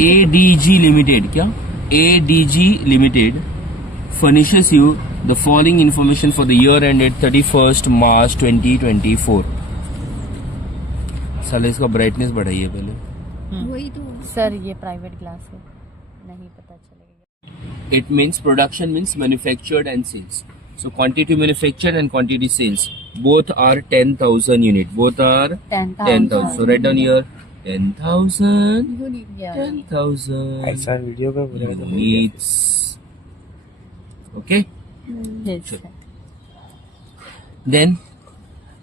ADG Limited, क्या ADG Limited furnishes you the following information for the year ended 31st March 2024. साले इसका brightness बढ़ाइए पहले. वही तो सर ये प्राइवेट ग्लास है, नहीं पता चलेगा. It means production means manufactured and sales. So quantity manufactured and quantity sales both are 10,000 unit. Both are 10,000. So write down here 10,000. Yeah. 10,000 ऐसा वीडियो पे बोलेगा तो units. Okay. Yes, Sure. sir. Then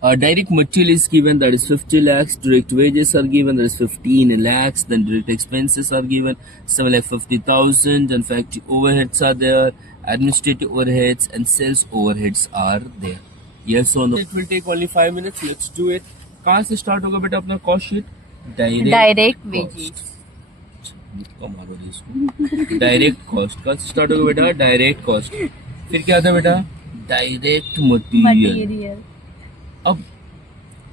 direct material is given, that is 50 lakhs. Direct wages are given, that is 15 lakhs. Then direct expenses are given, 7,50,000. And factory overheads are there. Administrative overheads and sales overheads are there. Yes or no? It will take only 5 minutes. Let's do it. कहाँ से start होगा बेटा अपना cost sheet? Direct wages. मारो जी इसको. Direct cost. कहाँ से start होगा बेटा? Direct cost. फिर क्या आता है बेटा? Direct material. Material. अब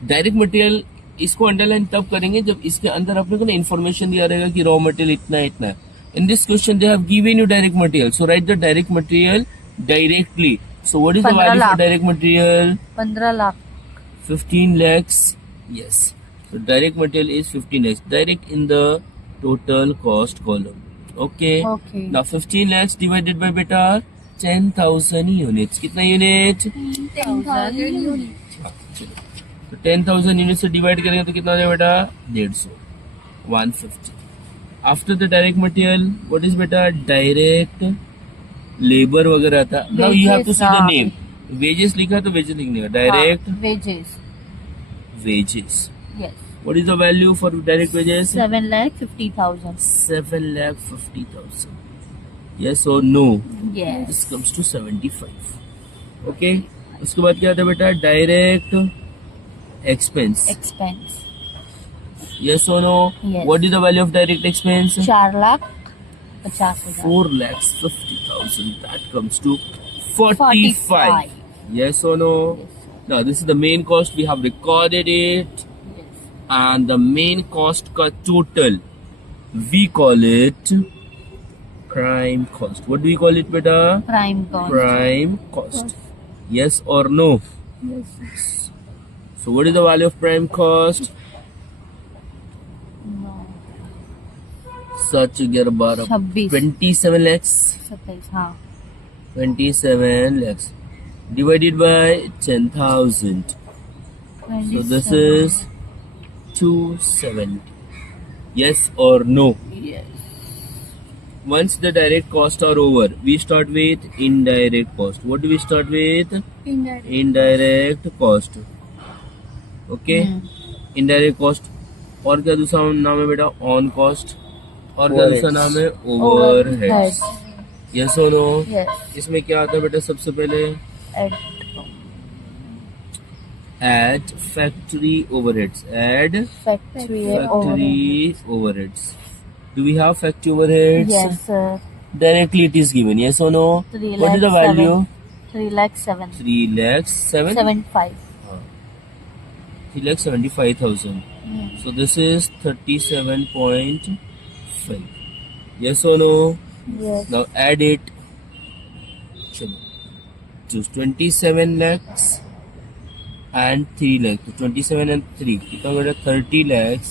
डायरेक्ट मटेरियल इसको अंडरलाइन तब करेंगे जब इसके अंदर अपने को ना इन्फॉर्मेशन दिया रहेगा कि रॉ मटेरियल इतना है इतना है. In this question they have given you direct material, so right the direct material directly. So what is the 15 value for lakh. Direct material? 15 lakh. 15 lakhs. Yes. So direct material is 15 lakhs. Direct in the total cost column. Okay. Okay. Now 15 lakhs divided by beta 10,000 units. कितना unit? 10,000 unit. तो 10,000 unit से divide करेंगे तो कितना आ जाएगा बेटा? 150. 150. After the direct material what is बेटा? Direct labour वगैरह आता. Now you have to see the name. Wages लिखा तो वेजेस लिखने का. Direct wages. wages. Yes. What is the value for direct wages? 7,50,000. 7,50,000. Yes or no? Yes. This comes to 75. Okay. उसके बाद क्या आता है बेटा? Direct expense. Expense. Yes or no? Yes. What is the value of direct expense? 4,50,000. 4,50,000. That comes to 45. Yes or no? Now this is the main cost. We have recorded it, Yes. and the main cost ka total we call it prime cost. What do we call it, beta? Prime cost. Prime cost. Yes or no? Yes. So what is the value of prime cost? No. Such 11 26. 27 lakhs. 27. हाँ. 27 lakhs divided by 10,000. So this 27. is 270. Yes or no? Yes. Once the direct costs are over, we start with indirect cost. What do we start with? Indirect. Indirect cost. Okay. Indirect cost. और क्या दूसरा नाम है बेटा? On cost. और क्या दूसरा नाम है? ओवरहेड्स. यस और नो? Yes. इसमें क्या आता है बेटा? सबसे पहले At add factory overheads. Add factory overhead. factory overheads. Do we have factory overheads? Yes, sir. Directly it is given. Yes or no? 3 What is the lakh value? 3 lakh 7. 3 lakhs 7. 75. 3,75,000. So this is 37.5. Yes or no? Yes. Now add it. चलो. To 27 lakhs and 3 lakhs. So 27 and 3. कितना बेटा? 30 lakhs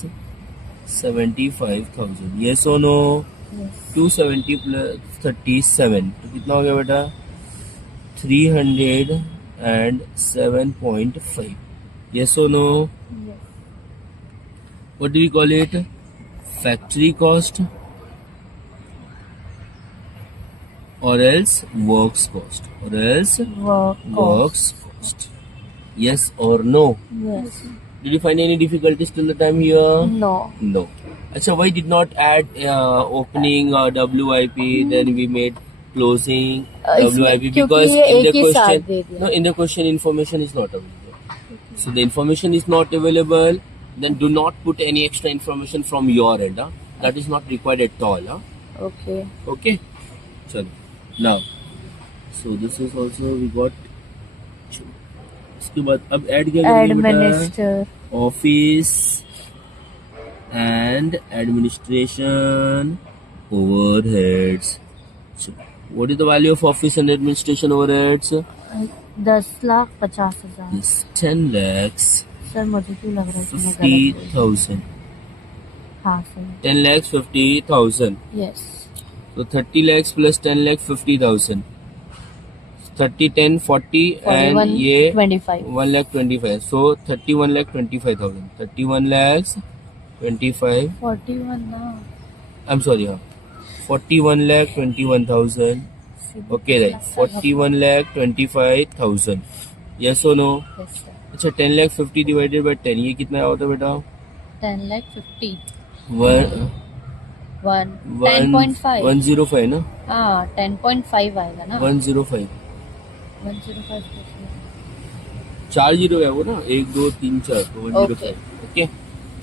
75,000. Yes or no? Yes. 270 plus 37. तो कितना हो गया बेटा? 307.5. Yes or no? Yes. What do we call it? Factory cost or else works cost or else Work cost. works cost. Yes or no? Yes. Did you find any difficulties till the time here? No. No. Achha, why did not add opening WIP? Then we made closing WIP क्योंकि because ये in the एक ही साथ question, दे दिया. no, in the question information is not available. So the information is not available. Then do not put any extra information from your end. Huh? That is not required at all. Huh? Okay. Okay. So now, so this is also we got. उसके बाद अब add क्या करेंगे बेटा? Administer. Office and administration overheads. So, what is the value of office and administration overheads? 10,50,000। Yes, 10 lakhs sir मुझे क्यों लग रहा है कि मैं गलत बोल रही हूँ? 50,000. हाँ सही। 10 lakhs 50,000. Yes. So 30 lakhs plus 10 lakh 50,000. 30, 10, 40 and ये 25। 1 lakh 25. So 31 lakh 25,000. 31 lakhs 25. 41 ना। I'm sorry, हाँ. 41 lakh 21,000. Okay, right. 41 lakh 25,000. Yes or no? Yes sir. अच्छा 10 lakh 50 divided by 10 ये कितना होता है बेटा? 10,50,000। 10.5। 105 ना? हाँ 10.5 आएगा ना। 105. 105। 4 जीरो है वो ना, 1 2 3 4 तो 105. ओके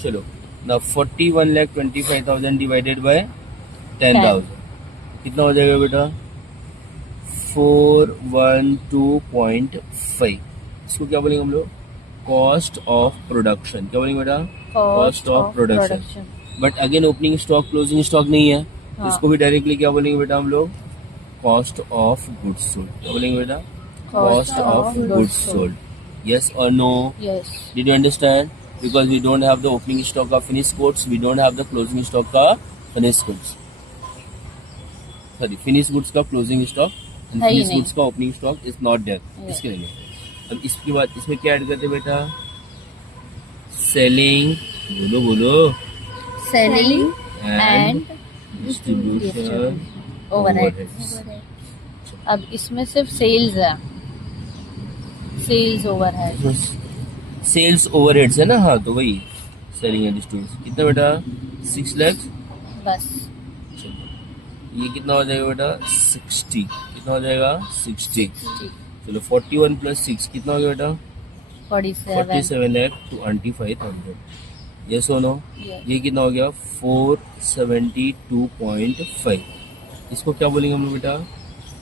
चलो ना 41 lakh 25,000 डिवाइडेड बाय 10,000 कितना हो जाएगा बेटा? 412.5. इसको क्या बोलेंगे हम लोग? Cost of production. क्या बोलेंगे बेटा? Cost of production. But again opening stock closing stock नहीं है. हाँ. इसको भी डायरेक्टली क्या बोलेंगे बेटा हम लोग? Cost of goods sold. क्या बोलेंगे बेटा? Cost of goods sold. Yes or no? Yes. Did you understand? Because we don't have the opening stock of finished goods, we don't have the closing stock of finished goods. Sorry, finished goods का closing stock and है ही finished नहीं. goods का opening stock is not there. Yeah. इसके लिए. अब इसके बाद इसमें क्या ऐड करते हैं बेटा? Selling, बोलो बोलो. Selling And and distribution overheads. अब इसमें सिर्फ सेल्स है। Sales overhead. सेल्स ओवरहेड्स है ना. हाँ तो वही सेलिंग एंड डिस्ट्रीब्यूशन. कितना बेटा? 6 लाख. बस। ये कितना हो जाएगा बेटा? 60. कितना हो जाएगा? 60. चलो 41 प्लस 6 कितना हो गया बेटा? 47 लाख 25,000. यस और नो? ये कितना हो गया? 472.5. इसको क्या बोलेंगे हम लोग बेटा?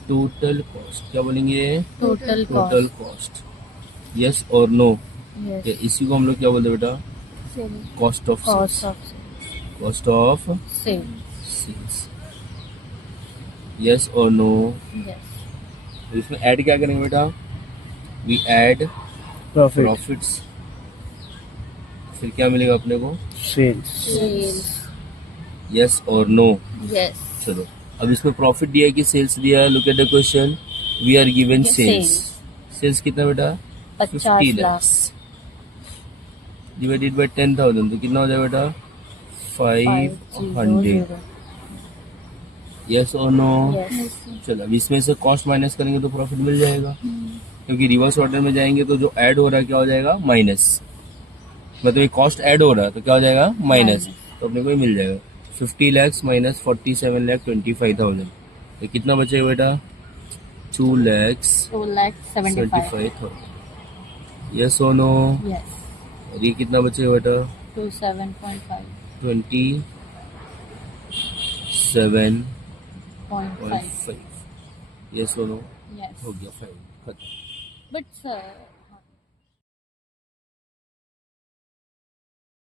Total cost. क्या बोलेंगे? Total cost. यस और नो? यस। इसी को हम लोग क्या बोलते हैं बेटा? Cost of cost of cost of sales. Sales. Yes और नो? यस। इसमें ऐड क्या करेंगे बेटा? We add profits. फिर क्या मिलेगा अपने को? सेल्स। यस और नो? यस। चलो अब इसमें प्रॉफिट दिया है कि सेल्स दिया है? Look at the question. We are given sales. Sales कितना बेटा? 50 lakhs डिवाइडेड बाय 10,000 तो कितना हो जाएगा बेटा? 500. यस और नो? यस। चलो अब इसमें से कॉस्ट माइनस करेंगे तो प्रॉफिट मिल जाएगा. क्योंकि रिवर्स ऑर्डर में जाएंगे तो जो ऐड हो रहा है क्या हो जाएगा? माइनस. मतलब ये कॉस्ट ऐड हो रहा है तो क्या हो जाएगा? माइनस. तो अपने को ही मिल जाएगा 50 lakhs माइनस 47 lakh 25,000. तो कितना बचेगा बेटा? 2 lakhs 2,75,000। यस और नो? यस। और ये कितना बचेगा बेटा? 27.5। 27.5. यस और नो? यस। हो गया 5 खत्म. But sir